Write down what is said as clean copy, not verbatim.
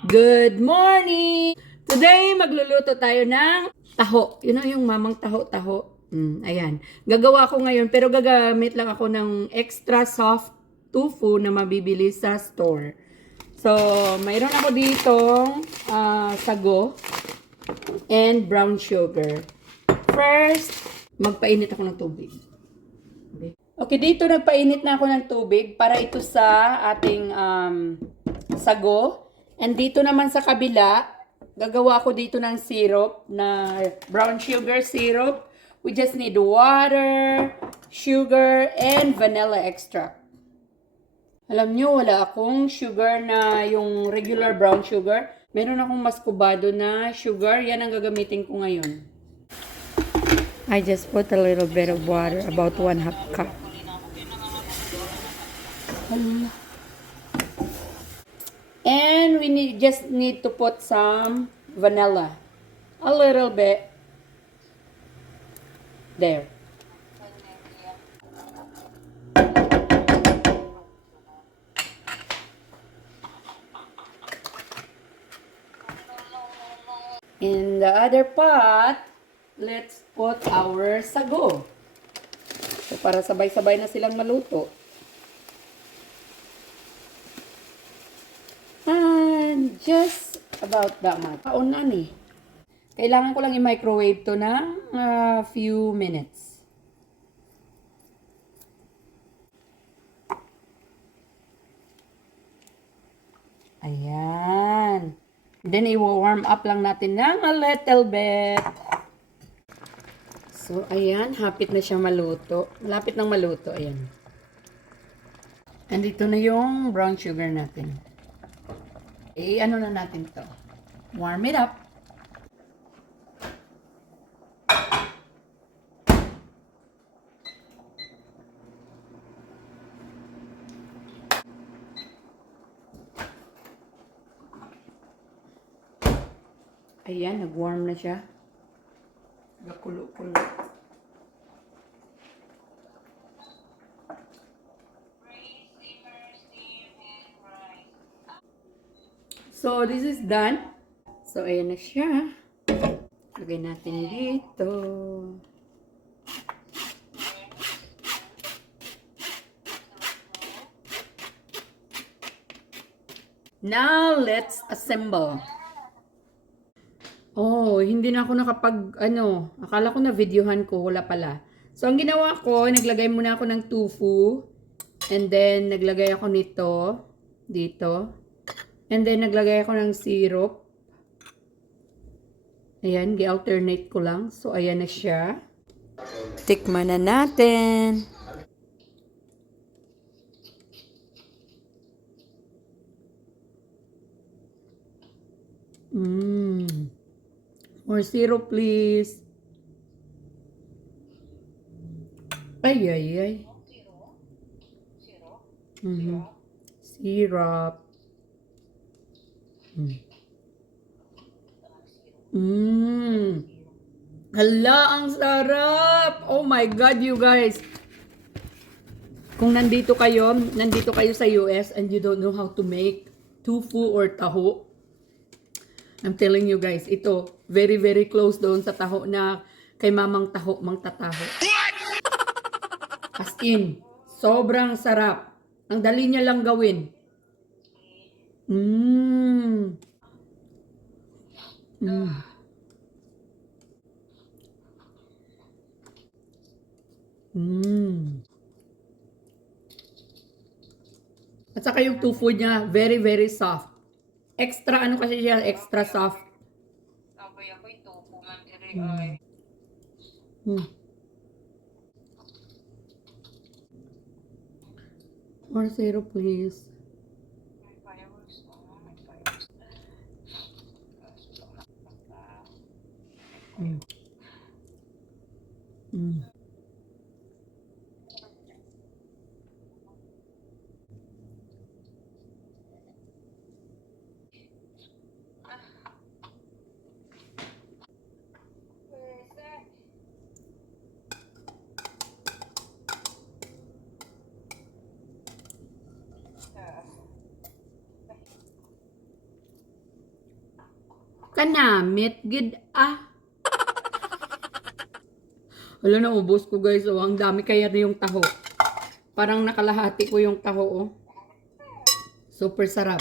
Good morning! Today, magluluto tayo ng taho. Yun know, yung mamang taho-taho. Ayan. Gagawa ko ngayon, pero gagamit lang ako ng extra soft tofu na mabibili sa store. So, mayroon ako ditong sago and brown sugar. First, magpainit ako ng tubig. Okay, dito nagpainit na ako ng tubig para ito sa ating sago. And dito naman sa kabila, gagawa ko dito ng syrup na brown sugar syrup. We just need water, sugar, and vanilla extract. Alam nyo, wala akong sugar na yung regular brown sugar. Meron akong maskubado na sugar. Yan ang gagamitin ko ngayon. I just put a little bit of water, about 1/2 cup. And we just need to put some vanilla. A little bit. There. In the other pot, let's put our sago. So, para sabay-sabay na silang maluto. And just about that much. Kaon na ni. Kailangan ko lang i-microwave to ng few minutes. Ayan. Then, i-warm up lang natin ng a little bit. So, ayan. Hapit na siya maluto. Malapit nang maluto. Ayan. And ito na yung brown sugar natin. Ano na natin to. Warm it up. Ayan, nag-warm na siya. Nagkulo-kulo. So, this is done. So, ayan na siya. Lagay natin dito. Now, let's assemble. Oh, hindi na ako akala ko na videohan ko, wala pala. So, ang ginawa ko, naglagay muna ako ng tofu. And then, naglagay ako nito, dito. And then, naglagay ako ng syrup. Ayan, gi-alternate ko lang. So, ayan na siya. Tikman na natin. More syrup, please. Ay, ay, ay. Syrup. Hala, ang sarap! Oh my God, you guys! Kung nandito kayo sa US and you don't know how to make tofu or taho, I'm telling you guys, ito, very, very close doon sa taho na kay Mamang Taho, Mang Tataho. As in, sobrang sarap. Ang dali niya lang gawin. At saka yung tofu niya, very, very soft. Extra, kasi siya, extra soft. Sabay ako yung tofu man diri ay. More syrup, please. May fireworks pa nga, may fireworks. Kanamit, gid ah. Wala na, ubos ko guys. Oh, ang dami kaya na yung taho. Parang nakalahati ko yung taho. Oh. Super sarap.